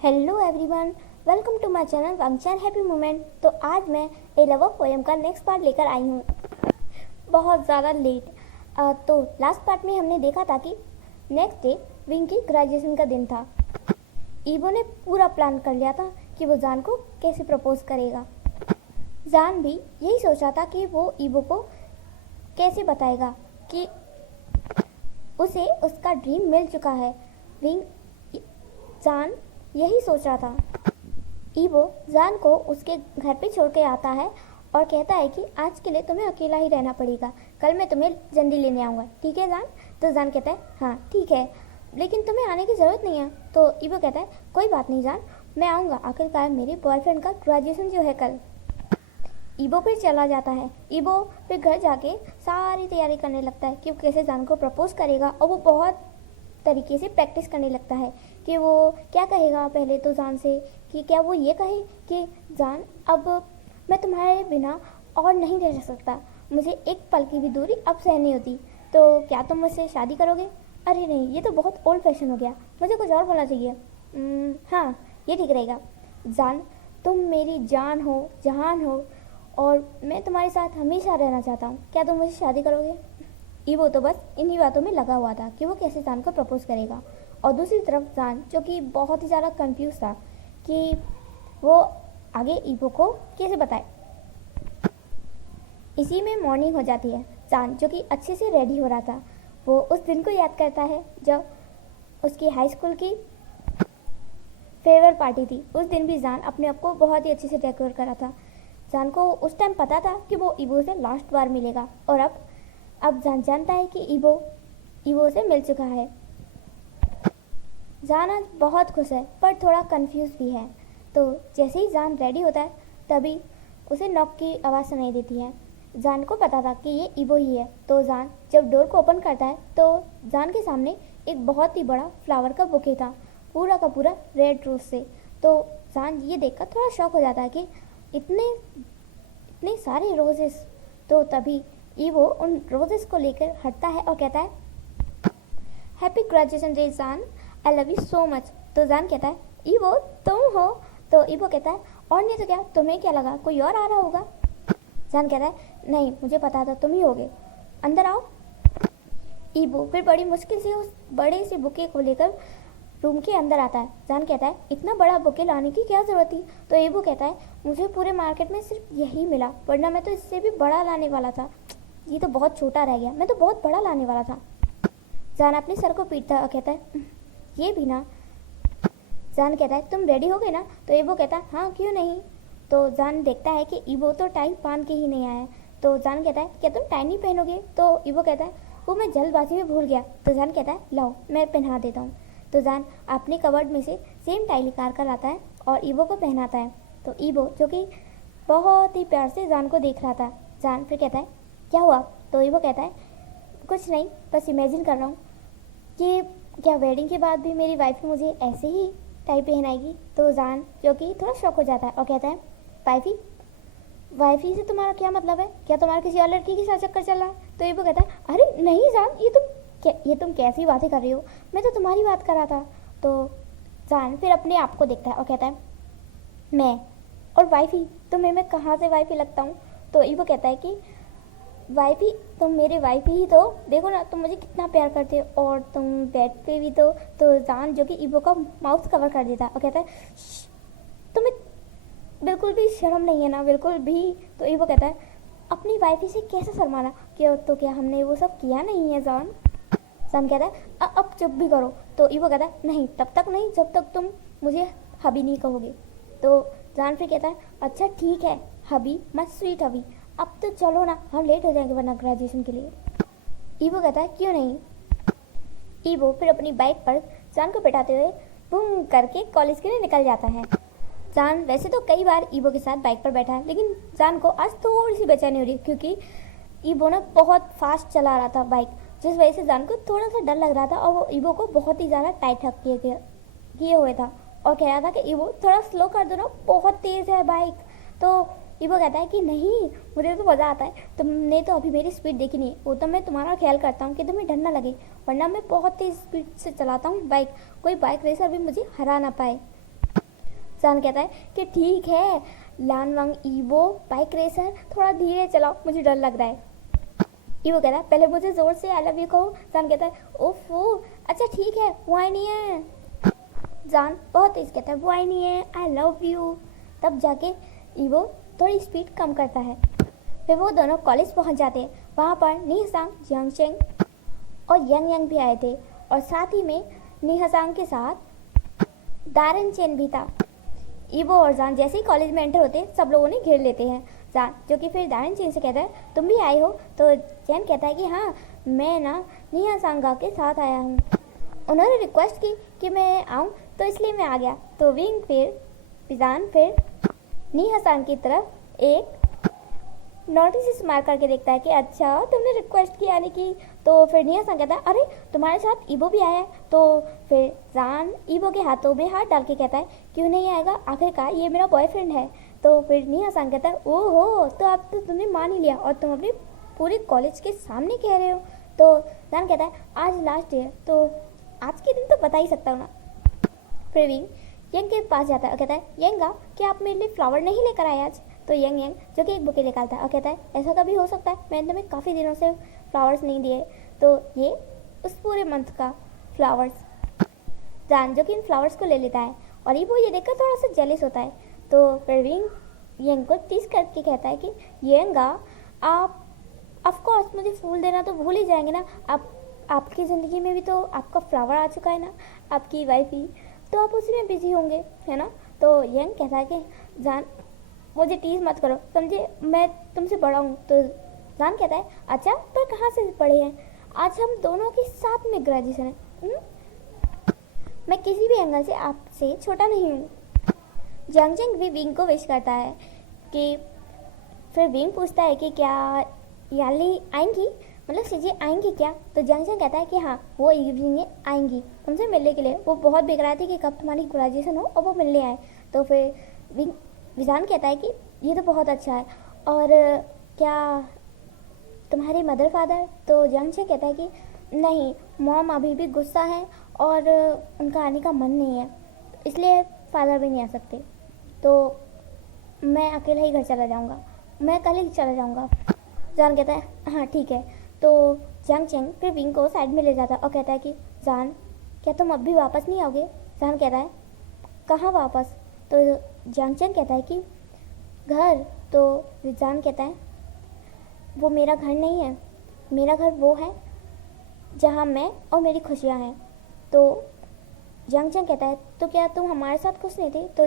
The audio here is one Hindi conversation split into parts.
Hello everyone, welcome to my channel वंगचान हैप्पी मोमेंट। तो आज मैं ए लव पोएम का नेक्स्ट पार्ट लेकर आई हूँ, बहुत ज़्यादा लेट। तो लास्ट पार्ट में हमने देखा था कि नेक्स्ट डे विंग की ग्रेजुएशन का दिन था। ईबो ने पूरा प्लान कर लिया था कि वो जान को कैसे प्रपोज करेगा। जान भी यही सोच रहा था कि वो ईबो को कैसे बताएगा कि उसे उसका ड्रीम मिल चुका है। विंग जान यही सोच रहा था। ईबो जान को उसके घर पे छोड़ के आता है और कहता है कि आज के लिए तुम्हें अकेला ही रहना पड़ेगा, कल मैं तुम्हें जल्दी लेने आऊँगा, ठीक है जान। तो जान कहता है हाँ ठीक है, लेकिन तुम्हें आने की ज़रूरत नहीं है। तो ईबो कहता है कोई बात नहीं जान, मैं आऊँगा, आखिरकार मेरे बॉयफ्रेंड का ग्रेजुएशन जो है कल। ईबो फिर चला जाता है। ईबो फिर घर जाके सारी तैयारी करने लगता है कि वो कैसे जान को प्रपोज करेगा, और वो बहुत तरीके से प्रैक्टिस करने लगता है कि वो क्या कहेगा। पहले तो जान से कि क्या वो ये कहे कि जान अब मैं तुम्हारे बिना और नहीं रह सकता, मुझे एक पल की भी दूरी अब सहनी होती, तो क्या तुम मुझसे शादी करोगे। अरे नहीं, ये तो बहुत ओल्ड फैशन हो गया, मुझे कुछ और बोलना चाहिए। हाँ ये ठीक रहेगा। जान तुम मेरी जान हो, जहान हो, और मैं तुम्हारे साथ हमेशा रहना चाहता हूँ, क्या तुम मुझसे शादी करोगे। ईबो तो बस इन्हीं बातों में लगा हुआ था कि वो कैसे जान को प्रपोज करेगा। और दूसरी तरफ जान जो कि बहुत ही ज़्यादा कंफ्यूज था कि वो आगे ईबो को कैसे बताए। इसी में मॉर्निंग हो जाती है। जान जो कि अच्छे से रेडी हो रहा था, वो उस दिन को याद करता है जब उसकी हाई स्कूल की फेयरवेल पार्टी थी। उस दिन भी जान अपने आप को बहुत ही अच्छे से डेकोरेट करा था। जान को उस टाइम पता था कि वो ईबो से लास्ट बार मिलेगा, और अब जान जानता है कि ईबो से मिल चुका है। जान आज बहुत खुश है पर थोड़ा कंफ्यूज भी है। तो जैसे ही जान रेडी होता है तभी उसे नॉक की आवाज़ सुनाई देती है। जान को पता था कि ये ईबो ही है। तो जान जब डोर को ओपन करता है तो जान के सामने एक बहुत ही बड़ा फ्लावर का बुके था, पूरा का पूरा रेड रोज से। तो जान ये देखकर थोड़ा शॉक हो जाता है कि इतने सारे रोजेस। तो तभी ईबो उन रोजेस को लेकर हटता है और कहता है हैप्पी ग्रेजुएशन डे जान, I love you so much. तो जान कहता है ईबो तुम हो। तो ईबो कहता है और नहीं तो क्या, तुम्हें क्या लगा कोई और आ रहा होगा। जान कहता है नहीं, मुझे पता था तुम ही होगे, अंदर आओ। ईबो फिर बड़ी मुश्किल से उस बड़े से बुके को लेकर रूम के अंदर आता है। जान कहता है इतना बड़ा बुके लाने की क्या ज़रूरत थी। तो ईबो कहता है मुझे पूरे मार्केट में सिर्फ यही मिला, वरना मैं तो इससे भी बड़ा लाने वाला था, ये तो बहुत छोटा रह गया, मैं तो बहुत बड़ा लाने वाला था। जान अपने सर को पीटता है और कहता है ये भी ना। जान कहता है तुम रेडी हो गए ना। तो ईबो कहता है हाँ क्यों नहीं। तो जान देखता है कि ईबो तो टाई बांध के ही नहीं आया है। तो जान कहता है क्या तुम टाई नहीं पहनोगे। तो ईबो कहता है वो मैं जल्दबाजी में भूल गया। तो जान कहता है लाओ मैं पहना देता हूँ। तो जान अपने कवर्ड में से सेम टाई निकाल कर लाता है और ईबो को पहनाता है। तो ईबो जो कि बहुत ही प्यार से जान को देख रहा था। जान फिर कहता है क्या हुआ। तो ईबो कहता है कुछ नहीं, बस इमेजिन कर रहा हूँ कि क्या वेडिंग के बाद भी मेरी वाइफ मुझे ऐसे ही टाई पहनाएगी। तो जान जो कि थोड़ा शॉक हो जाता है और कहता है वाइफी से तुम्हारा क्या मतलब है, क्या तुम्हारा किसी और लड़की के साथ चक्कर चल रहा है। तो ईबो कहता है अरे नहीं जान, ये तुम कैसी बातें कर रही हो, मैं तो तुम्हारी बात कर रहा था। तो जान फिर अपने आप को देखता है और कहता है मैं और वाइफी, तुम्हें मैं कहाँ से वाइफी लगता हूँ। तो ईबो कहता है कि वाइफी तुम मेरे वाइफी ही तो, देखो ना तुम मुझे कितना प्यार करते हो, और तुम बेड पे भी तो जान जो कि ईबो का माउथ कवर कर देता है और कहता है तुम्हें बिल्कुल भी शर्म नहीं है ना, बिल्कुल भी। तो ईबो कहता है अपनी वाइफी से कैसे शर्माना, क्या हमने वो सब किया नहीं है जान। जान कहता है अब चुप भी करो। तो ईबो कहता है नहीं, तब तक नहीं जब तक तुम मुझे हबी नहीं कहोगे। तो जान फिर कहता है अच्छा ठीक है हबी, मत स्वीट हबी, अब तो चलो ना, हम लेट हो जाएंगे वरना ग्रेजुएशन के लिए। ईबो कहता है क्यों नहीं। ईबो फिर अपनी बाइक पर जान को बैठाते हुए बूम करके कॉलेज के लिए निकल जाता है। जान वैसे तो कई बार ईबो के साथ बाइक पर बैठा है, लेकिन जान को आज थोड़ी सी बेचैनी हो रही है क्योंकि ईबो ने बहुत फास्ट चला रहा था बाइक, जिस वजह से जान को थोड़ा सा डर लग रहा था, और वो ईबो को बहुत ही ज़्यादा टाइट हक किए हुए था और कह रहा था कि ईबो थोड़ा स्लो कर दो ना, बहुत तेज़ है बाइक। तो ईबो कहता है कि नहीं, मुझे तो मज़ा आता है, तुमने तो अभी मेरी स्पीड देखी नहीं, वो तो मैं तुम्हारा ख्याल करता हूँ कि तुम्हें डर ना लगे, वरना मैं बहुत तेज़ स्पीड से चलाता हूँ बाइक, कोई बाइक रेसर भी मुझे हरा ना पाए। जान कहता है कि ठीक है लान वांग ईबो बाइक रेसर, थोड़ा धीरे चलाओ, मुझे डर लग रहा है। ईबो कहता है पहले मुझे जोर से आई लव यू कहो। जान कहता है ओफो अच्छा ठीक है, वो आई नहीं है। जान बहुत तेज कहता है वो आई नहीं है, आई लव यू। तब जाके ईबो थोड़ी स्पीड कम करता है। फिर वो दोनों कॉलेज पहुंच जाते हैं। वहाँ पर नीहसांग, जियांगचेंग और यांग यांग भी आए थे और साथ ही में नीहसांग के साथ दारन चेन भी था। ईबो और जान जैसे ही कॉलेज में एंटर होते हैं सब लोगों ने घेर लेते हैं जान, जो कि फिर दारन चेन से कहता है तुम भी आए हो। तो चैन कहता है कि हाँ मैं ना नीहसांगा के साथ आया हूँ, उन्होंने रिक्वेस्ट की कि मैं आऊँ तो इसलिए मैं आ गया। तो विंग फिर जान फिर नीहसांग की तरफ एक नोटिस से स्माइल करके देखता है कि अच्छा तुमने रिक्वेस्ट की आने की। तो फिर नीहसांग कहता है अरे तुम्हारे साथ ईबो भी आया है। तो फिर जान ईबो के हाथों में हाथ डाल के कहता है क्यों नहीं आएगा, आखिरकार ये मेरा बॉयफ्रेंड है। तो फिर नीहसांग कहता है ओहो तो अब तो तुमने मान ही लिया और तुम अपने पूरे कॉलेज के सामने कह रहे हो। तो जान कहता है आज लास्ट डे है तो आज के दिन तो बता ही सकता हूँ ना। फिर भी यंग के पास जाता है और कहता है यंगा क्या आप मेरे लिए फ्लावर नहीं लेकर आए आज। तो यंग यंग जो कि एक बुके निकालता है और कहता है ऐसा कभी हो सकता है, मैंने तुम्हें काफ़ी दिनों से फ्लावर्स नहीं दिए। तो ये उस पूरे मंथ का फ्लावर्स। जान जो कि इन फ्लावर्स को ले लेता है और ये वो ये देखकर थोड़ा सा जेलिस होता है। तो फिर विंग यंग को टीज करके कहता है कि यंगा आप ऑफकोर्स मुझे फूल देना तो भूल ही जाएंगे ना, आपकी ज़िंदगी में भी तो आपका फ्लावर आ चुका है ना, आपकी वाइफ ही, तो आप उसी में बिजी होंगे है ना। तो यंग कहता है कि जान मुझे टीज मत करो, समझे, मैं तुमसे बड़ा हूँ। तो जान कहता है अच्छा पर कहाँ से पढ़े हैं, आज हम दोनों के साथ में ग्रेजुएशन है, मैं किसी भी एंगल से आपसे छोटा नहीं हूँ। जियांगचेंग भी विंग को विश करता है कि फिर विंग पूछता है कि क्या याली आएंगी, मतलब सीजे आएंगी क्या। तो जियांगचेंग कहता है कि हाँ वो इवनिंग में आएंगी तुमसे मिलने के लिए, वो बहुत बेकरार थी कि कब तुम्हारी ग्रेजुएशन हो और वो मिलने आए। तो फिर विजान कहता है कि ये तो बहुत अच्छा है और क्या तुम्हारे मदर फादर। तो जियांगचेंग कहता है कि नहीं मॉम अभी भी गुस्सा है और उनका आने का मन नहीं है, इसलिए फादर भी नहीं आ सकते, तो मैं अकेला ही घर चला जाऊंगा, मैं कल ही चला जाऊंगा। जान कहता है हाँ ठीक है। तो जियांगचेंग फिर विंग को साइड में ले जाता है और कहता है कि जान क्या तुम अब भी वापस नहीं आओगे। जान कहता है कहाँ वापस। तो जियांगचेंग कहता है कि घर। तो जान कहता है वो मेरा घर नहीं है, मेरा घर वो है जहाँ मैं और मेरी खुशियाँ हैं। तो जियांगचेंग कहता है तो क्या तुम हमारे साथ खुश नहीं थे। तो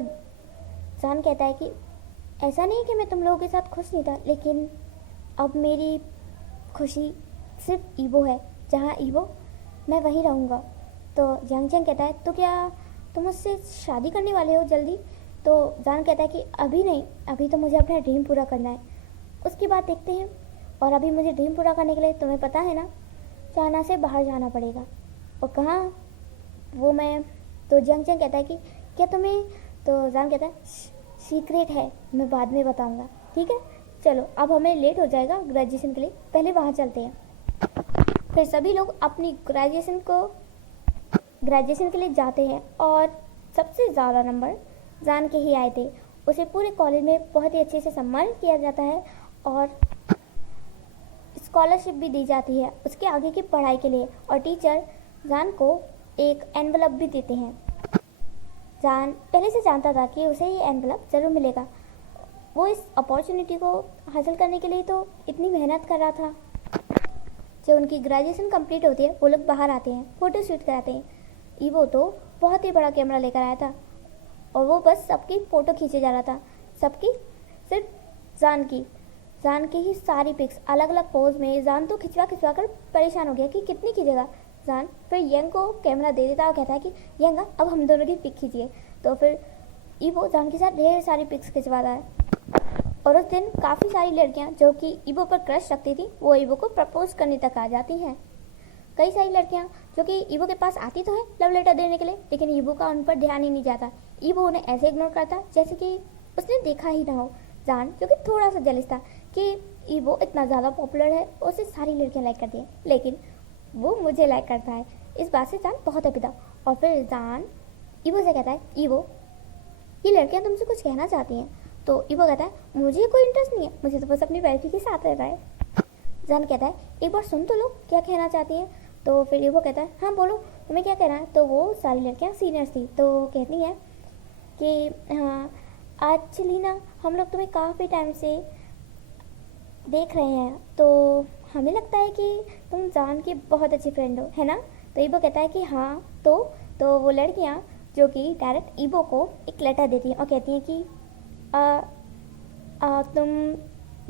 जान कहता है कि ऐसा नहीं कि मैं तुम लोगों के साथ खुश नहीं था, लेकिन अब मेरी खुशी सिर्फ ईबो है, जहाँ ईबो मैं वहीं रहूँगा। तो जियांगचेंग कहता है तो क्या तुम मुझसे शादी करने वाले हो जल्दी। तो जान कहता है कि अभी नहीं, अभी तो मुझे अपना ड्रीम पूरा करना है, उसकी बात देखते हैं, और अभी मुझे ड्रीम पूरा करने के लिए तुम्हें पता है ना चाइना से बाहर जाना पड़ेगा। और कहाँ वो मैं। तो जियांगचेंग कहता है कि क्या तुम्हें। तो जान कहता है सीक्रेट है, मैं बाद में बताऊँगा, ठीक है चलो अब हमें लेट हो जाएगा ग्रेजुएशन के लिए, पहले वहाँ चलते हैं। फिर सभी लोग अपनी ग्रेजुएशन के लिए जाते हैं और सबसे ज़्यादा नंबर जान के ही आए थे। उसे पूरे कॉलेज में बहुत ही अच्छे से सम्मानित किया जाता है और स्कॉलरशिप भी दी जाती है उसके आगे की पढ़ाई के लिए, और टीचर जान को एक एनवलप भी देते हैं। जान पहले से जानता था कि उसे ये एनवलप ज़रूर मिलेगा, वो इस अपॉर्चुनिटी को हासिल करने के लिए तो इतनी मेहनत कर रहा था। जब उनकी ग्रेजुएशन कंप्लीट होती है वो लोग बाहर आते हैं, फ़ोटो शूट कराते हैं। ईवो तो बहुत ही बड़ा कैमरा लेकर आया था और वो बस सबकी फ़ोटो खींचे जा रहा था, सबकी सिर्फ जान की ही सारी पिक्स अलग अलग पोज में। जान तो खिंचवा कर परेशान हो गया कि कितनी खींचेगा। जान फिर यंग को कैमरा दे देता और कहता है कि यंगा अब हम दोनों की पिक खींचिए। तो फिर ईवो जान के साथ ढेर सारी पिक्स खिंचवाता है और उस दिन काफ़ी सारी लड़कियां जो कि ईवो पर क्रश रखती थी वो ईवो को प्रपोज करने तक आ जाती हैं। कई सारी लड़कियां जो कि ईवो के पास आती तो है लव लेटर देने के लिए, लेकिन ईवो का उन पर ध्यान ही नहीं जाता। ईवो उन्हें ऐसे इग्नोर करता जैसे कि उसने देखा ही ना हो। जान जो कि थोड़ा सा जलिस था कि ईवो इतना ज़्यादा पॉपुलर है, उसे सारी लड़कियां लाइक करती हैं, लेकिन वो मुझे लाइक करता है। इस बात से जान बहुत हैप्पी था। और फिर जान ईवो से कहता है ईवो ये लड़कियां तुमसे कुछ कहना चाहती हैं। तो ईबो कहता है मुझे कोई इंटरेस्ट नहीं है, मुझे तो बस अपनी वाइफ के साथ रहना है। जान कहता है एक बार सुन तो लो क्या कहना चाहती हैं। तो फिर ईबो कहता है हाँ बोलो तुम्हें क्या कहना है। तो वो सारी लड़कियाँ सीनियर्स थी तो कहती हैं कि हाँ एक्चुअली ना हम लोग तुम्हें काफ़ी टाइम से देख रहे हैं, तो हमें लगता है कि तुम जान की बहुत अच्छी फ्रेंड हो, है ना। तो ईबो कहता है कि हाँ तो वो लड़कियाँ जो कि डायरेक्ट ईबो को एक लेटर देती हैं और कहती हैं कि तुम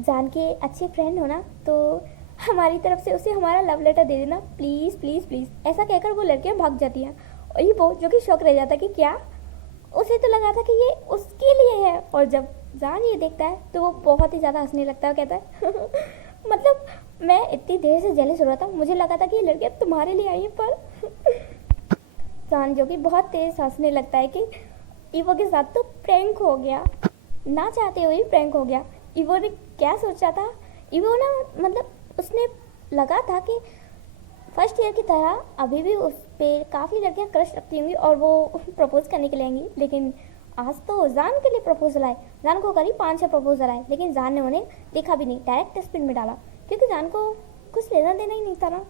जान के अच्छे फ्रेंड हो ना, तो हमारी तरफ से उसे हमारा लव लेटर दे देना प्लीज़ प्लीज़ प्लीज़। ऐसा कहकर वो लड़कियाँ भाग जाती हैं और ईबो जो कि शौक रह जाता है कि क्या, उसे तो लगा था कि ये उसके लिए है। और जब जान ये देखता है तो वो बहुत ही ज़्यादा हंसने लगता है और कहता है मतलब मैं इतनी देर से जेलस हो रहा था, मुझे लगा था कि ये लड़कियाँ तुम्हारे लिए आई हैं, पर जान जो कि बहुत तेज हंसने लगता है कि ईवो के साथ तो प्रैंक हो गया, ना चाहते हुए प्रैंक हो गया। ईवो ने क्या सोचा था, ईवो ना मतलब उसने लगा था कि फर्स्ट ईयर की तरह अभी भी उस पर काफ़ी लड़कियां क्रश रखती होंगी और वो प्रपोज करने के लिए आएंगी, लेकिन आज तो जान के लिए प्रपोजल आए। जान को करीब 5-6 प्रपोजल आए, लेकिन जान ने उन्हें देखा भी नहीं, डायरेक्ट डस्टबिन में डाला, क्योंकि जान को कुछ लेना देना ही नहीं था ना।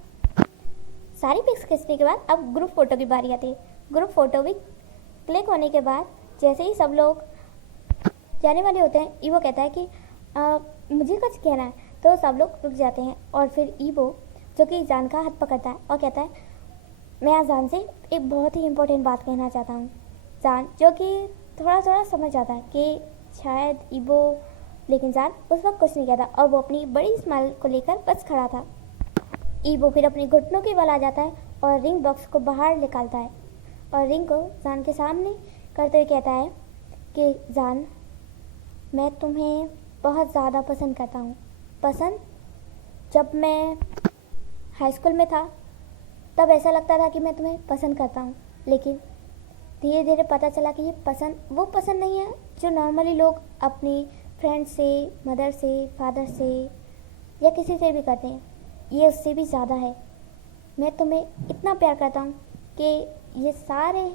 सारी पिक्स खींचने के बाद अब ग्रुप फोटो की बारी आती है। ग्रुप फोटो भी क्लिक होने के बाद जैसे ही सब लोग जाने वाले होते हैं, ईवो कहता है कि मुझे कुछ कहना है। तो सब लोग रुक जाते हैं और फिर ईवो जो कि जान का हाथ पकड़ता है और कहता है मैं आज जान से एक बहुत ही इम्पोर्टेंट बात कहना चाहता हूँ। जान जो कि थोड़ा थोड़ा समझ जाता है कि शायद ईवो, लेकिन जान उस वक्त कुछ नहीं कहता और वो अपनी बड़ी स्माइल को लेकर बस खड़ा था। ईवो फिर अपने घुटनों के बल आ जाता है और रिंग बॉक्स को बाहर निकालता है और रिंग को जान के सामने करते हुए कहता है कि जान मैं तुम्हें बहुत ज़्यादा पसंद करता हूँ। पसंद, जब मैं हाई स्कूल में था तब ऐसा लगता था कि मैं तुम्हें पसंद करता हूँ, लेकिन धीरे धीरे पता चला कि ये पसंद वो पसंद नहीं है जो नॉर्मली लोग अपनी फ्रेंड से, मदर से, फादर से या किसी से भी करते हैं। ये उससे भी ज़्यादा है। मैं तुम्हें इतना प्यार करता हूँ कि ये सारे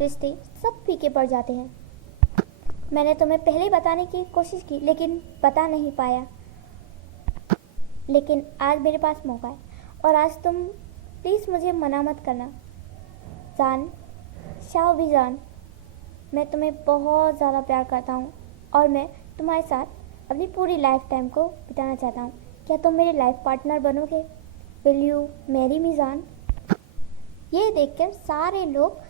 रिश्ते सब फीके पड़ जाते हैं। मैंने तुम्हें पहले बताने की कोशिश की लेकिन बता नहीं पाया, लेकिन आज मेरे पास मौका है और आज तुम प्लीज़ मुझे मना मत करना। जान, शाओ भी जान, मैं तुम्हें बहुत ज़्यादा प्यार करता हूँ और मैं तुम्हारे साथ अपनी पूरी लाइफ टाइम को बिताना चाहता हूँ। क्या तुम मेरे लाइफ पार्टनर बनोगे? विल यू मैरी मी जान? ये देखकर सारे लोग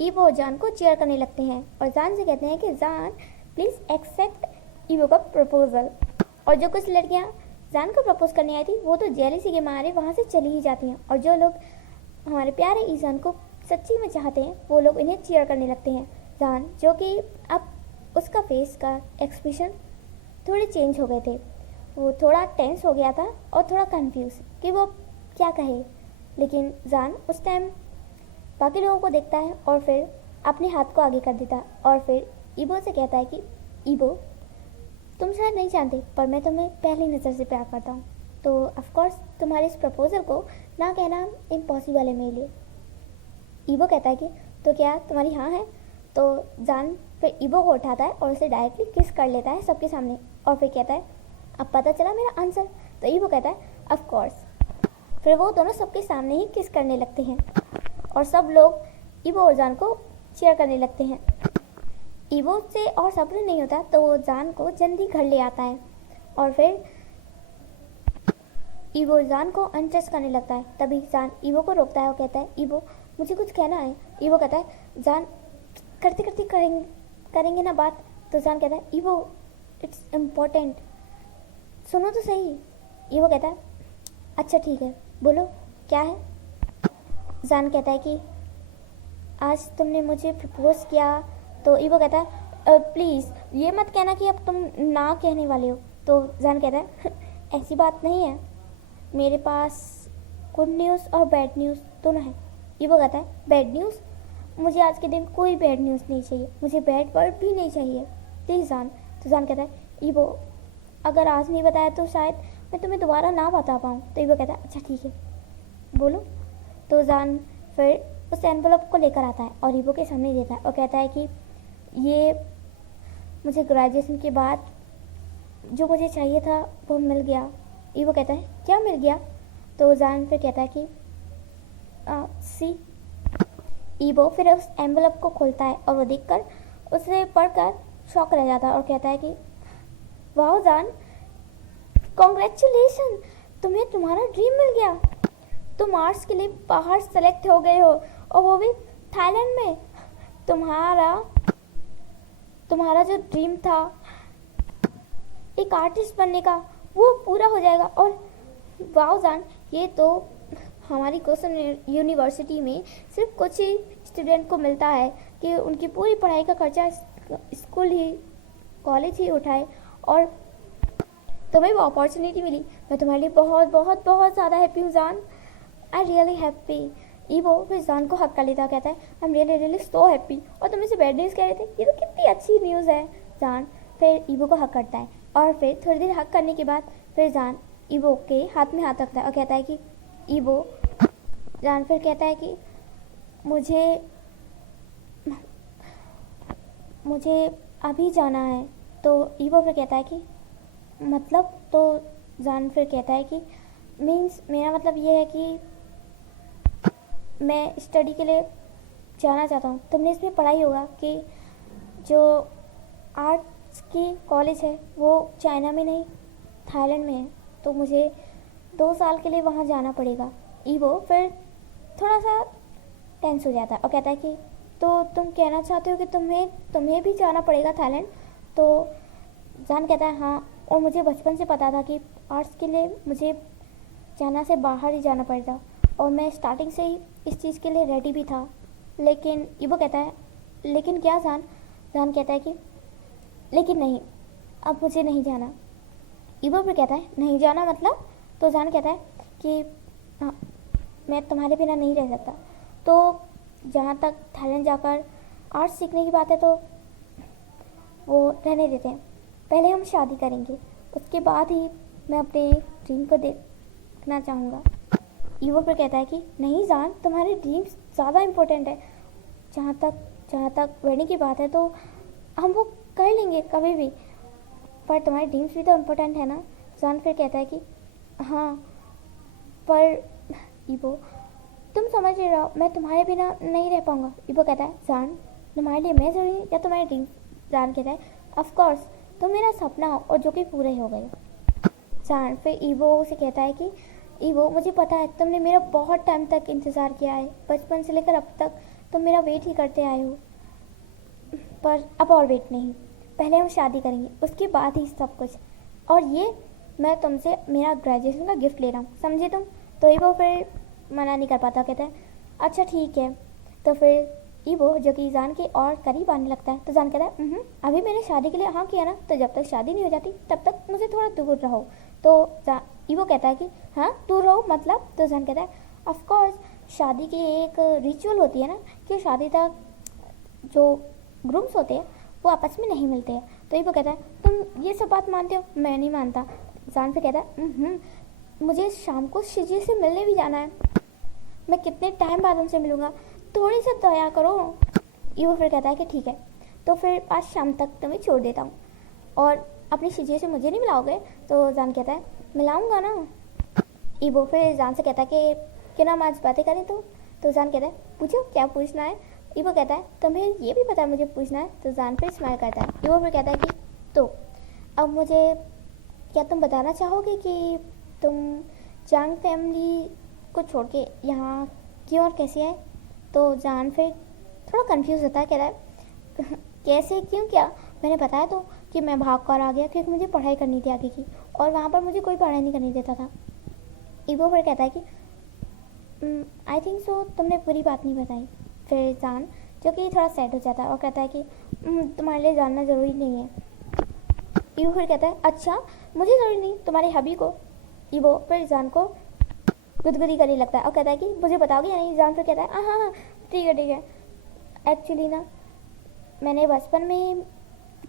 ईवो जान को चीयर करने लगते हैं और जान से कहते हैं कि जान प्लीज़ एक्सेप्ट ईवो का प्रपोजल। और जो कुछ लड़कियां जान को प्रपोज करने आई थी वो तो जेलसी के मारे वहाँ से चली ही जाती हैं, और जो लोग हमारे प्यारे ईजान को सच्ची में चाहते हैं वो लोग इन्हें चीयर करने लगते हैं। जान जो कि अब उसका फेस का एक्सप्रेशन थोड़े चेंज हो गए थे, वो थोड़ा टेंस हो गया था और थोड़ा कंफ्यूज कि वो क्या कहे, लेकिन जान उस टाइम बाकी लोगों को देखता है और फिर अपने हाथ को आगे कर देता है और फिर ईबो से कहता है कि ईबो, तुम शायद नहीं जानते पर मैं तुम्हें पहली नज़र से प्यार करता हूँ, तो ऑफकोर्स तुम्हारे इस प्रपोजल को ना कहना इम्पॉसिबल है मेरे लिए। ईबो कहता है कि तो क्या तुम्हारी हाँ है? तो जान फिर ईबो को उठाता है और उसे डायरेक्टली किस कर लेता है सबके सामने और फिर कहता है अब पता चला मेरा आंसर? तो ईबो कहता है ऑफकोर्स। फिर वो दोनों सबके सामने ही किस करने लगते हैं और सब लोग ईबो और जान को चीयर करने लगते हैं। ईवो से और सब्र नहीं होता तो वो जान को जल्दी घर ले आता है और फिर ईवो जान को अनट्रस्ट करने लगता है। तभी जान ईवो को रोकता है और कहता है ईवो मुझे कुछ कहना है। ईवो कहता है जान करते करते करेंगे ना बात। तो जान कहता है ईवो इट्स इम्पोर्टेंट, सुनो तो सही। ईवो कहता है अच्छा ठीक है बोलो क्या है। जान कहता है कि आज तुमने मुझे प्रपोज किया। तो ईवो कहता है प्लीज़ ये मत कहना कि अब तुम ना कहने वाले हो। तो जान कहता है ऐसी बात नहीं है, मेरे पास गुड न्यूज़ और बैड न्यूज़ दोनों है। ईवो कहता है बैड न्यूज़? मुझे आज के दिन कोई बैड न्यूज़ नहीं चाहिए, मुझे बैड वर्ड भी नहीं चाहिए प्लीज़ जान। तो जान कहता है ईवो अगर आज नहीं बताया तो शायद मैं तुम्हें दोबारा ना बता पाऊँ। तो ईवो कहता है अच्छा ठीक है बोलो। तो जान फिर उस एनवलप को लेकर आता है और ईवो के सामने देता है और कहता है कि ये मुझे ग्रेजुएशन के बाद जो मुझे चाहिए था वो मिल गया। ईवो कहता है क्या मिल गया? तो जान फिर कहता है कि सी। ईवो फिर उस एनवलप को खोलता है और वो देखकर उसे पढ़कर शॉक रह जाता है और कहता है कि वाह जान, कॉन्ग्रेचुलेशन, तुम्हें तुम्हारा ड्रीम मिल गया। तुम आर्ट्स के लिए बाहर सेलेक्ट हो गए हो और वो भी थाईलैंड में। तुम्हारा जो ड्रीम था एक आर्टिस्ट बनने का वो पूरा हो जाएगा। और वाह जान, ये तो हमारी कोसम यूनिवर्सिटी में सिर्फ कुछ ही स्टूडेंट को मिलता है कि उनकी पूरी पढ़ाई का खर्चा स्कूल ही कॉलेज ही उठाए और तुम्हें वो अपॉर्चुनिटी मिली। मैं तुम्हारे लिए बहुत बहुत बहुत ज़्यादा हैप्पी हूँ जान। I really happy. ईवो फिर जान को हक कर लेता, कहता है I am really really so happy. और तुम इसे बैड न्यूज़ कह रहे थे, ये तो कितनी अच्छी न्यूज़ है। जान फिर ईवो को हक करता है और फिर थोड़ी देर हक करने के बाद फिर जान ईवो के हाथ में हाथ रखता है और कहता है कि ईवो। जान फिर कहता है कि मुझे अभी जाना है। तो ईवो फिर कहता है कि मतलब? तो जान फिर कहता है कि मीन्स मेरा मतलब ये है कि मैं स्टडी के लिए जाना चाहता हूँ। तुमने इसमें पढ़ाई होगा कि जो आर्ट्स की कॉलेज है वो चाइना में नहीं थाईलैंड में है, तो मुझे 2 साल के लिए वहाँ जाना पड़ेगा। ईवो फिर थोड़ा सा टेंस हो जाता है और कहता है कि तो तुम कहना चाहते हो कि तुम्हें भी जाना पड़ेगा थाईलैंड? तो जान कहता है हाँ, और मुझे बचपन से पता था कि आर्ट्स के लिए मुझे चाइना से बाहर ही जाना पड़ता और मैं स्टार्टिंग से ही इस चीज़ के लिए रेडी भी था। लेकिन ईवो कहता है लेकिन क्या जान? जान कहता है कि लेकिन नहीं, अब मुझे नहीं जाना। ईवो फिर कहता है नहीं जाना मतलब? तो जान कहता है कि हाँ, मैं तुम्हारे बिना नहीं रह सकता। तो जहाँ तक थाईलैंड जाकर आर्ट सीखने की बात है तो वो रहने देते हैं, पहले हम शादी करेंगे, उसके बाद ही मैं अपने ड्रीम को देखना चाहूँगा। ईवो फिर कहता है कि नहीं जान, तुम्हारे ड्रीम्स ज़्यादा इम्पोर्टेंट है। जहाँ तक वेडिंग की बात है तो हम वो कर लेंगे कभी भी, पर तुम्हारे ड्रीम्स भी तो इम्पोर्टेंट है ना। जान फिर कहता है कि हाँ, पर ईवो तुम समझ नहीं रहे हो, मैं तुम्हारे बिना नहीं रह पाऊँगा। ईवो कहता है जान, तुम्हारे लिए मैं ज़रूरी या तुम्हारे ड्रीम्स? जान कहता है ऑफ कोर्स, तुम मेरा सपना हो और जो कि पूरे हो गए। जान फिर ईवो से कहता है कि ईवो मुझे पता है तुमने मेरा बहुत टाइम तक इंतज़ार किया है, बचपन से लेकर अब तक तुम मेरा वेट ही करते आए हो, पर अब और वेट नहीं, पहले हम शादी करेंगे, उसके बाद ही सब कुछ। और ये मैं तुमसे मेरा ग्रेजुएशन का गिफ्ट ले रहा हूँ, समझे तुम? तो ईवो फिर मना नहीं कर पाता, कहता है अच्छा ठीक है। तो फिर ईवो जो कि जान के और करीब आने लगता है, तो जान कहता है अभी मैंने शादी के लिए हाँ किया ना, तो जब तक शादी नहीं हो जाती तब तक मुझे थोड़ा दूर रहो। तो ईवो कहता है कि हाँ दूर रहो मतलब? तो जान कहता है ऑफ कोर्स, शादी की एक रिचुअल होती है ना कि शादी तक जो ग्रूम्स होते हैं वो आपस में नहीं मिलते हैं। तो ईवो कहता है तुम ये सब बात मानते हो? मैं नहीं मानता। जान फिर कहता है मुझे शाम को शिजी से मिलने भी जाना है, मैं कितने टाइम बाद उनसे मिलूँगा, थोड़ी सी दया करो। ईवो फिर कहता है कि ठीक है, तो फिर आज शाम तक तुम्हें छोड़ देता हूँ और अपनी शिजी से मुझे नहीं मिलाओगे? तो जान कहता है मिलाऊंगा ना। ईवो फिर जान से कहता है कि क्यों ना हम आज बातें करें। तो जान कहता है पूछो क्या पूछना है। ईवो कहता है तुम्हें ये भी पता है मुझे पूछना है। तो जान फिर स्माइल करता है। ईवो फिर कहता है कि तो अब मुझे क्या तुम बताना चाहोगे कि तुम चांग फैमिली को छोड़ के यहाँ क्यों और कैसे आए? तो जान फिर थोड़ा कंफ्यूज होता है, कहता है कैसे क्यों क्या? मैंने बताया तो कि मैं भाग कर आ गया क्योंकि मुझे पढ़ाई करनी थी आगे की, और वहाँ पर मुझे कोई पढ़ाई नहीं करने देता था। ईवो फिर कहता है कि आई थिंक सो तुमने पूरी बात नहीं बताई। फिर जान जो कि थोड़ा सैड हो जाता है और कहता है कि तुम्हारे लिए जानना ज़रूरी नहीं है। ईवो फिर कहता है अच्छा मुझे ज़रूरी नहीं, तुम्हारे हबी को। ईवो फिर जान को गुदगुदी करने लगता है और कहता है कि मुझे बताओगे या नहीं? जान फिर कहता है हाँ ठीक है। एक्चुअली ना मैंने बचपन में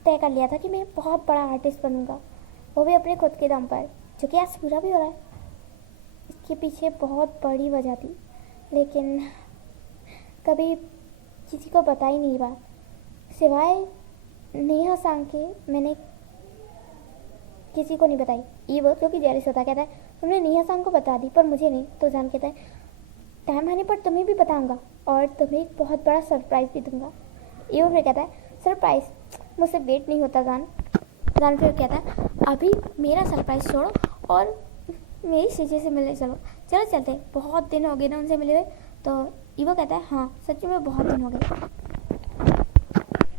तय कर लिया था कि मैं बहुत बड़ा आर्टिस्ट बनूंगा, वो भी अपने खुद के दम पर, जो कि आज पूरा भी हो रहा है। इसके पीछे बहुत बड़ी वजह थी, लेकिन कभी किसी को बताई नहीं बात, सिवाय नेहा सांग के मैंने किसी को नहीं बताई। ईवो जो कि जेलस होता कहता है तुमने नेहा सांग को बता दी पर मुझे नहीं। तो जान कहता है टाइम आने पर तुम्हें भी बताऊंगा और तुम्हें एक बहुत बड़ा सरप्राइज़ भी दूंगा। ईवो फिर कहता है सरप्राइज़, मुझसे वेट नहीं होता जान। जान फिर कहता है अभी मेरा सरप्राइज़ छोड़ो और मेरी सीजे से मिलने चलो। चलो चलते हैं, बहुत दिन हो गए ना उनसे मिले हुए। तो ईवो कहता है हाँ सच में बहुत दिन हो गए।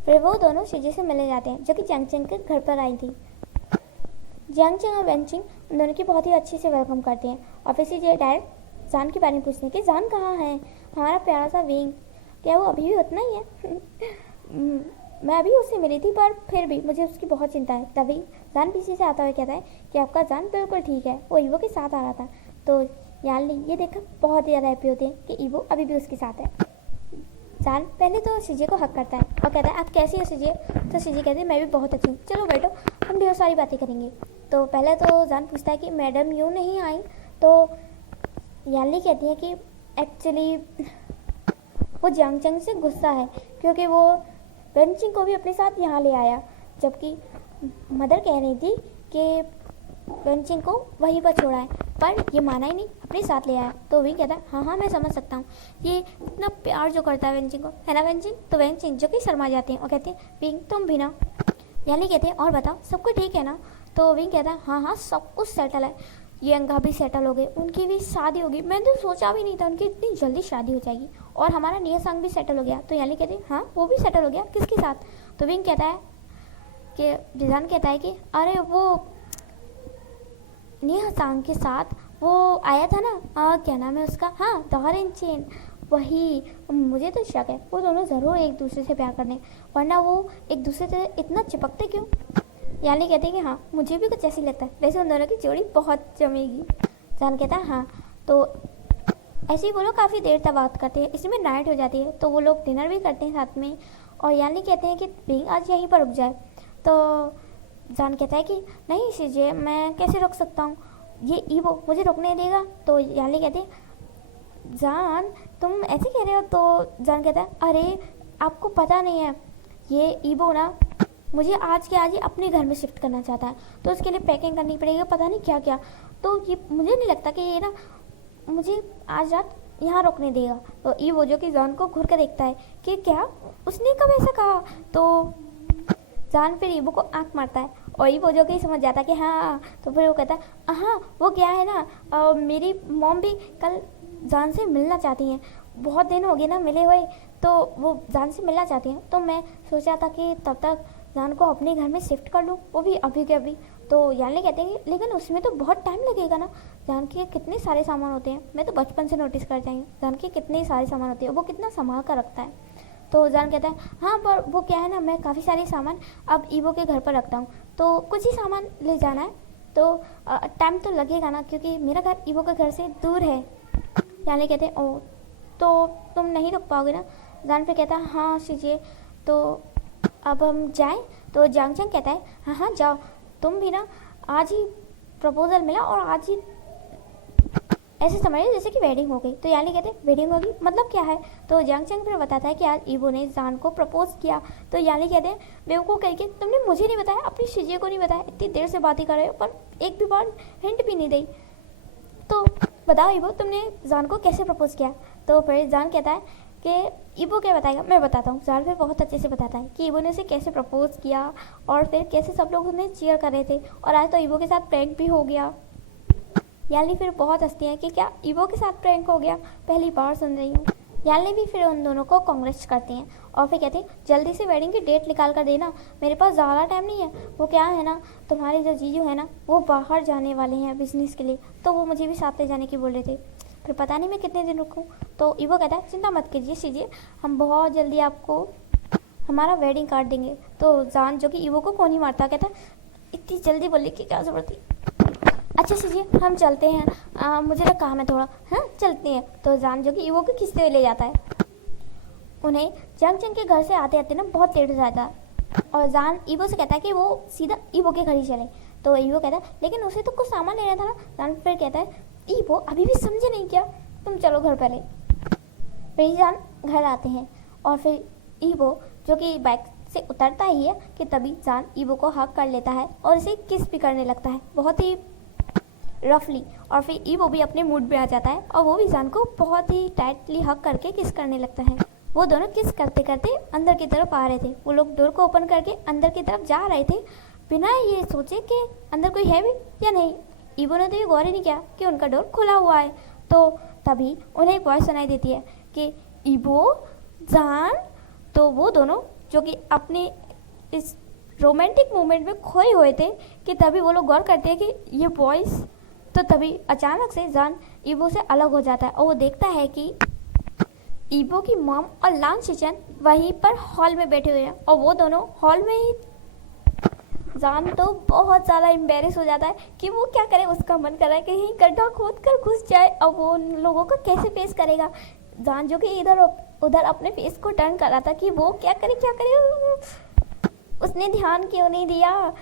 फिर वो दोनों सीजे से मिलने जाते हैं जो कि जंगचंग के घर पर आई थी। जंगचंग और वेनचिंग उन दोनों की बहुत ही अच्छे से वेलकम करते हैं और फिर सीजे डायरेक्ट जान के बारे में पूछते हैं कि जान कहाँ है, हमारा प्यारा सा विंग, क्या वो अभी भी उतना ही है? मैं अभी उससे मिली थी पर फिर भी मुझे उसकी बहुत चिंता है। तभी जान पीछे से आता हुआ कहता है कि आपका जान बिल्कुल ठीक है, वो ईवो के साथ आ रहा था। तो यानली ये देखकर बहुत ही ज़्यादा हैप्पी होते हैं कि ईवो अभी भी उसके साथ है। जान पहले तो सीजे को हक करता है और कहता है आप कैसी हो सीजे? तो सीजे कहती है मैं भी बहुत अच्छी हूँ, चलो बैठो हम ढेर सारी बातें करेंगे। तो पहले तो जान पूछता है कि मैडम यूँ नहीं आई। तो यानली कहती है कि एक्चुअली वो जंगचंग से गुस्सा है क्योंकि वो वेनचिंग को भी अपने साथ यहाँ ले आया, जबकि मदर कह रही थी कि वेनचिंग को वहीं पर छोड़ा है, पर ये माना ही नहीं, अपने साथ ले आया। तो वही कहता है हाँ हाँ मैं समझ सकता हूँ, ये इतना प्यार जो करता है वेनचिंग को, है ना वेनचिंग? तो वेनचिंग जो कि शर्मा जाते हैं और कहते हैं विंग तुम भी ना। यानी कहते हैं और बताओ सब कुछ ठीक है ना? तो विंग कहता है हाँ हाँ सब कुछ सेटल है, ये अंगा भी सेटल हो गए, उनकी भी शादी होगी, मैंने तो सोचा भी नहीं था उनकी इतनी जल्दी शादी हो जाएगी, और हमारा नेहा सांग भी सेटल हो गया। तो यानी कहते हैं हाँ वो भी सेटल हो गया, किसके साथ? तो विंग कहता है कि जिजान कहता है कि अरे वो नेहा सांग के साथ वो आया था ना, क्या नाम है उसका, हाँ डॉरेन चेन, वही। मुझे तो शक है वो दोनों ज़रूर एक दूसरे से प्यार करने, वरना वो एक दूसरे से इतना चिपकते क्यों? यानी कहते हैं कि हाँ मुझे भी कुछ ऐसी लगता है, वैसे उन दोनों की जोड़ी बहुत जमेगी। जान कहता है हाँ। तो ऐसे ही वो लोग काफ़ी देर तक बात करते हैं, इसी में नाइट हो जाती है तो वो लोग डिनर भी करते हैं साथ में। और यानी कहते हैं कि विंग आज यहीं पर रुक जाए। तो जान कहता है कि नहीं सीजे मैं कैसे रुक सकता हूँ, ये ईवो मुझे रुकने देगा। तो यानी कहते हैं जान तुम ऐसे कह रहे हो? तो जान कहता है अरे आपको पता नहीं है, ये ईवो ना मुझे आज के आज ही अपने घर में शिफ्ट करना चाहता है, तो उसके लिए पैकिंग करनी पड़ेगी, पता नहीं क्या क्या। तो ये मुझे नहीं लगता कि ये ना मुझे आज रात यहाँ रुकने देगा। तो ईवो जो कि जान को घूर कर देखता है कि क्या उसने कब ऐसा कहा। तो जान फिर ईवो को आंख मारता है और ईवो जो कि समझ जाता है कि हाँ। तो फिर वो कहता है हाँ वो क्या है ना, मेरी मॉम भी कल जान से मिलना चाहती हैं, बहुत दिन हो गए ना मिले हुए, तो वो जान से मिलना चाहती हैं। तो मैं सोचा था कि तब तक जान को अपने घर में शिफ्ट कर लूँ, वो भी अभी के अभी। तो यानी कहते हैं लेकिन उसमें तो बहुत टाइम लगेगा ना, जान के कितने सारे सामान होते हैं, मैं तो बचपन से नोटिस कर जाएंगे जान के कितने सारे सामान होते हैं, वो कितना संभाल कर रखता है। तो जान कहता है हाँ पर वो क्या है ना, मैं काफ़ी सारे सामान अब ईवो के घर पर रखता हूँ, तो कुछ ही सामान ले जाना है, तो टाइम तो लगेगा ना क्योंकि मेरा घर ईवो के घर से दूर है। यानी कहते हैं ओ तो तुम नहीं रुक पाओगे ना? जान पे कहता है हाँ सीजिए, तो अब हम जाएं? तो जांगचंग कहता है हाँ हाँ जाओ, तुम भी ना आज ही प्रपोजल मिला और आज ही ऐसे समझिए जैसे कि वेडिंग हो गई। तो यानी कहते हैं वेडिंग होगी मतलब क्या है? तो जांगचंग फिर बताता है कि आज ईवो ने जान को प्रपोज किया। तो यानी कहते हैं बेवकूफ़ कह के तुमने मुझे नहीं बताया, अपनी शीजिए को नहीं बताया, इतनी देर से बातें कर रहे हो पर एक भी बार हिंट भी नहीं दी, तो बताओ ईवो तुमने जान को कैसे प्रपोज किया? तो फिर जान कहता है कि ईवो क्या बताएगा, मैं बताता हूँ। जान फिर बहुत अच्छे से बताता है कि ईवो ने उसे कैसे प्रपोज किया और फिर कैसे सब लोग उन्हें चीयर कर रहे थे, और आज तो ईवो के साथ प्रैंक भी हो गया। यानी फिर बहुत हंसती है कि क्या ईवो के साथ प्रैंक हो गया, पहली बार सुन रही हूँ। यानी भी फिर उन दोनों को कांग्रेस करते हैं और फिर कहते हैं जल्दी से वेडिंग की डेट निकाल कर देना, मेरे पास ज़्यादा टाइम नहीं है। वो क्या है ना, तुम्हारे जो जीजू है ना वो बाहर जाने वाले हैं बिजनेस के लिए, तो वो मुझे भी साथ ले जाने की बोल रहे थे, फिर पता नहीं मैं कितने दिन रुकूँ। तो ईवो कहता है चिंता मत कीजिए सीजिए, हम बहुत जल्दी आपको हमारा वेडिंग कार्ड देंगे। तो जान जो कि ईवो को कौन ही मारता, कहता इतनी जल्दी बोलने की क्या ज़रूरत थी, अच्छा सीजिए हम चलते हैं, मुझे ना काम है थोड़ा, हाँ चलते हैं। तो जान जो कि ईवो को खींचते हुए ले जाता है। उन्हें जांगचंग के घर से आते आते ना बहुत लेट हो जाता है और जान ईवो से कहता है कि वो सीधा ईवो के घर ही चले। तो ईवो कहता है लेकिन उसे तो कुछ सामान लेना था ना। जान फिर कहता है ईवो अभी भी समझे नहीं क्या, तुम चलो घर पहले। फिर जान घर आते हैं और फिर ईवो जो कि बाइक से उतरता ही है कि तभी जान ईवो को हक कर लेता है और इसे किस भी करने लगता है बहुत ही रफली। और फिर ईवो भी अपने मूड में आ जाता है और वो भी जान को बहुत ही टाइटली हक करके किस करने लगता है। वो दोनों किस करते करते अंदर की तरफ आ रहे थे। वो लोग डोर को ओपन करके अंदर की तरफ जा रहे थे बिना ये सोचे कि अंदर कोई है भी या नहीं। ईवो ने तो ये गौर ही नहीं किया कि उनका डोर खुला हुआ है। तो तभी उन्हें एक वॉइस सुनाई देती है कि ईवो, जान। तो वो दोनों जो कि अपने इस रोमांटिक मोमेंट में खोए हुए थे कि तभी वो लोग गौर करते हैं कि ये वॉइस। तो तभी अचानक से जान ईवो से अलग हो जाता है और वो देखता है कि ईवो की मॉम और लान शिचन वहीं पर हॉल में बैठे हुए हैं और वो दोनों हॉल में ही। जान तो बहुत ज़्यादा एम्बेरस हो जाता है कि वो क्या करे। उसका मन कर रहा है कि कहीं गड्ढा खोद कर घुस जाए और वो उन लोगों को कैसे फेस करेगा। जान जो कि इधर उधर अपने फेस को टर्न कर रहा था कि वो क्या करे उसने ध्यान क्यों नहीं दिया।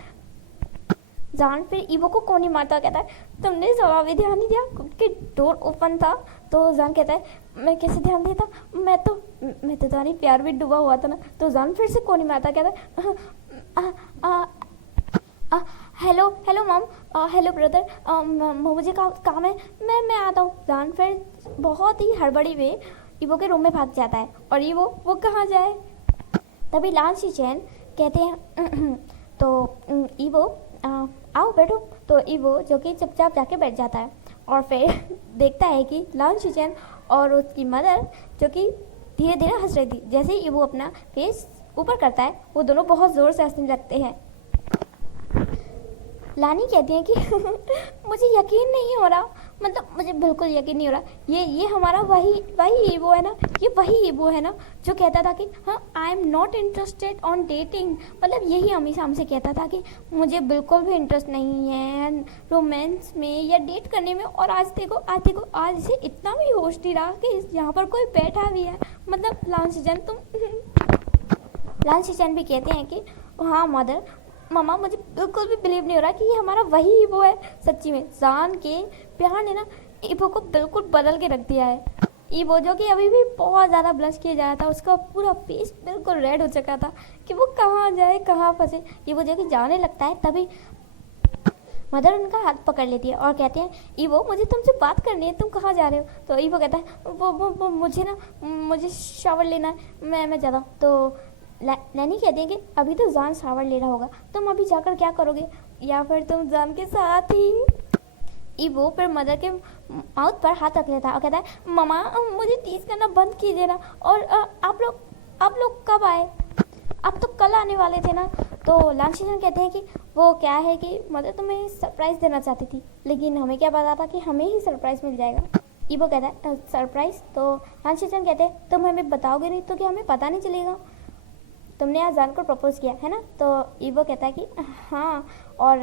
जान फिर ईवो को कोनी मारता कहता है तुमने जवाब ही ध्यान नहीं दिया कि डोर ओपन था। तो जान कहता है मैं कैसे ध्यान देता, मैं तो तुम्हारी प्यार में डूबा हुआ था ना। तो जान फिर से कोनी मारता कहता है hello hello mom, hello brother, मुझे काम है, मैं आता हूँ। जान फिर बहुत ही हड़बड़ी में ईवो के रूम में भाग जाता है और ईवो वो कहाँ जाए। तभी लान शिचेन कहते हैं तो ईवो आओ बैठो। तो ईवो जो कि चुपचाप जाके बैठ जाता है और फिर देखता है कि लान शिचेन और उसकी मदर जो कि धीरे धीरे हंस रही थी। जैसे ही ईवो अपना फेस ऊपर करता है वो दोनों बहुत ज़ोर से हंसने लगते हैं। लानी कहती है कि मुझे यकीन नहीं हो रहा, मतलब मुझे बिल्कुल यकीन नहीं हो रहा ये हमारा वही ईवो है ना, ये वही ईवो है ना जो कहता था कि हाँ I am not interested on dating. मतलब यही हमेशा हमसे कहता था कि मुझे बिल्कुल भी इंटरेस्ट नहीं है रोमांस में या डेट करने में। और आज देखो आज इसे इतना भी होश नहीं रहा कि यहाँ पर कोई बैठा भी है। मतलब लान शिचन भी कहते हैं कि हाँ मदर, मामा मुझे बिल्कुल भी बिलीव नहीं हो रहा कि ये हमारा वही ईवो है। सच्ची में जान के प्यार ने ना ईवो को बिल्कुल बदल के रख दिया है। ईवो जो कि अभी भी बहुत ज़्यादा ब्लश किया जा रहा था, उसका पूरा फेस बिल्कुल रेड हो चुका था कि वो कहाँ जाए कहाँ फंसे। ईवो जो कि जाने लगता है तभी मदर उनका हाथ पकड़ लेती है और कहते हैं ईवो मुझे तुमसे बात करनी है, तुम कहाँ जा रहे हो। तो ईवो कहता है वो मुझे शावर लेना है, मैं जाता हूँ। तो नैनी कहती है कि अभी तो जान शावर ले रहा होगा, तुम अभी जाकर क्या करोगे, या फिर तुम जान के साथ ही। ईवो फिर मदर के माउथ पर हाथ रख लेता है और कहता है ममा मुझे टीज करना बंद कीजिए ना। और आप लोग कब आए, आप तो कल आने वाले थे ना। तो लान शिचेन कहते हैं कि वो क्या है कि मदर तुम्हें सरप्राइज़ देना चाहती थी, लेकिन हमें क्या पता था कि हमें ही सरप्राइज़ मिल जाएगा। ईवो कहता है सरप्राइज़। तो लान शिचेन कहते हैं तुम हमें बताओगे नहीं तो क्या हमें पता नहीं चलेगा, तुमने आज जान को प्रपोज किया है ना। तो ईवो कहता है कि हाँ, और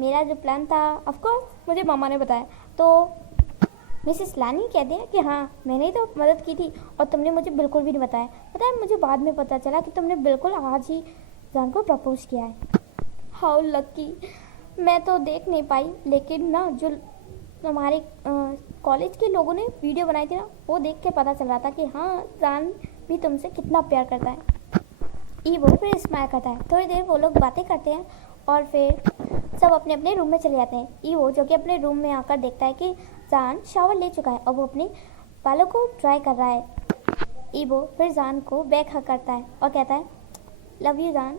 मेरा जो प्लान था ऑफकोर्स मुझे मामा ने बताया। तो मिसेस लानी कहते हैं कि हाँ मैंने ही तो मदद की थी और तुमने मुझे बिल्कुल भी नहीं बताया। पता है मुझे बाद में पता चला कि तुमने बिल्कुल आज ही जान को प्रपोज किया है। हाउ लकी, मैं तो देख नहीं पाई, लेकिन ना जो हमारे कॉलेज के लोगों ने वीडियो बनाई थी ना, वो देख के पता चल रहा था कि हाँ जान भी तुमसे कितना प्यार करता है। ईवो फिर स्माइल करता है। थोड़ी देर वो लोग बातें करते हैं और फिर सब अपने अपने रूम में चले जाते हैं। ईवो जो कि अपने रूम में आकर देखता है कि जान शावर ले चुका है और वो अपने बालों को ड्राई कर रहा है। ईवो फिर जान को बैक हक करता है और कहता है लव यू जान।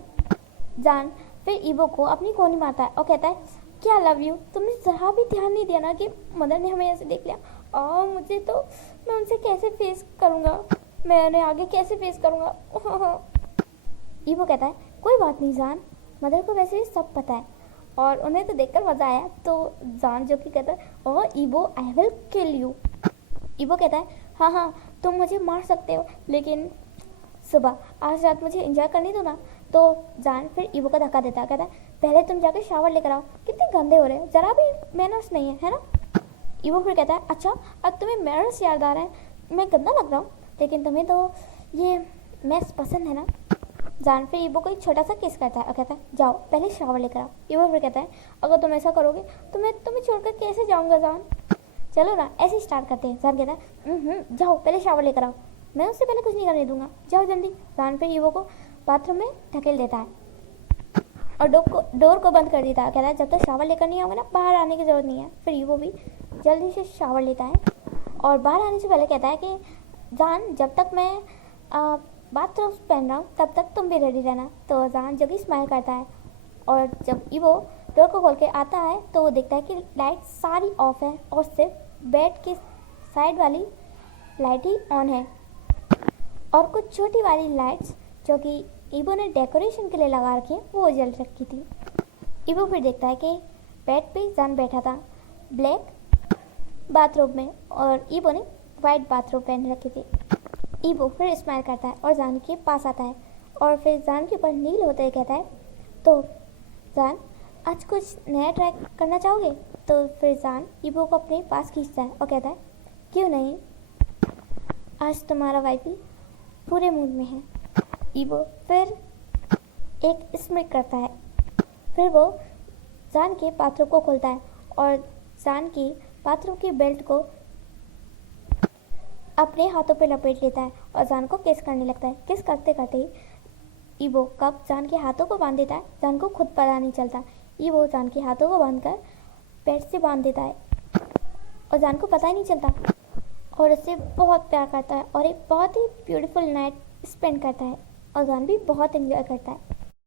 जान फिर ईवो को अपनी कोनी मारता है और कहता है क्या लव यू, तुमने जरा भी ध्यान नहीं दिया ना कि मदर ने हमें ऐसे देख लिया। और मुझे तो, मैं उनसे कैसे फेस करूँगा, मैं उन्हें आगे कैसे फेस करूँगा। ईवो कहता है कोई बात नहीं जान, मदर को वैसे भी सब पता है और उन्हें तो देखकर मज़ा आया। तो जान जो कि कहता है oh Evo I will kill you. Evo कहता है हाँ तुम मुझे मार सकते हो, लेकिन सुबह आज रात मुझे एंजॉय करने दो ना। तो जान फिर ईवो का धक्का देता है, कहता है पहले तुम जाकर शावर लेकर आओ, कितने गंदे हो रहे हो, ज़रा भी मैनर्स नहीं है ना। ईवो फिर कहता है अच्छा अब तुम्हें मैनर्स याद आ रहे हैं, मैं गंदा लग रहा हूँ, लेकिन तुम्हें तो ये मैस पसंद है ना। जान फिर ईवो को एक छोटा सा किस करता है और कहता है जाओ पहले शावर लेकर आओ। ईवो फिर कहता है अगर तुम ऐसा करोगे तो मैं तुम्हें छोड़कर कैसे जाऊँगा जान। चलो ना ऐसे स्टार्ट करते हैं। जान कहता है जाओ पहले शावर लेकर आओ, मैं उससे पहले कुछ नहीं करने दूंगा, जाओ जल्दी। जान फिर ईवो को बाथरूम में ढकेल देता है और डोर को बंद कर देता है। कहता है जब तक शावर लेकर नहीं आओगे ना बाहर आने की ज़रूरत नहीं है। फिर ईवो भी जल्दी से शावर लेता है और बाहर आने से पहले कहता है कि जान जब तक मैं बाथरूम पहन रहा हूँ तब तक तुम भी रेडी रहना। तो जान जब भी स्माइल करता है और जब ईवो डोर को खोल के आता है तो वो देखता है कि लाइट सारी ऑफ है और सिर्फ बेड की साइड वाली लाइट ही ऑन है और कुछ छोटी वाली लाइट्स जो कि ईवो ने डेकोरेशन के लिए लगा रखी है वो जल रखी थी। ईवो फिर देखता है कि बेड पे जान बैठा था ब्लैक बाथरोब में और ईवो ने वाइट बाथरोब पहन रखी थी। ईवो फिर स्माइल करता है और जान के पास आता है और फिर जान के ऊपर नील होते हुए कहता है तो जान आज कुछ नया ट्राई करना चाहोगे। तो फिर जान ईवो को अपने पास खींचता है और कहता है क्यों नहीं, आज तुम्हारा वाइफ भी पूरे मूड में है। ईवो फिर एक स्मिक करता है, फिर वो जान के बाथरूम को खोलता है और जान की बाथरूम की बेल्ट को अपने हाथों पे लपेट लेता है और जान को किस करने लगता है। किस करते करते ही ईवो कब जान के हाथों को बांध देता है जान को खुद पता नहीं चलता। ईवो जान के हाथों को बांधकर पेट से बांध देता है और जान को पता ही नहीं चलता और उससे बहुत प्यार करता है और एक बहुत ही ब्यूटीफुल नाइट स्पेंड करता है और जान भी बहुत एंजॉय करता है।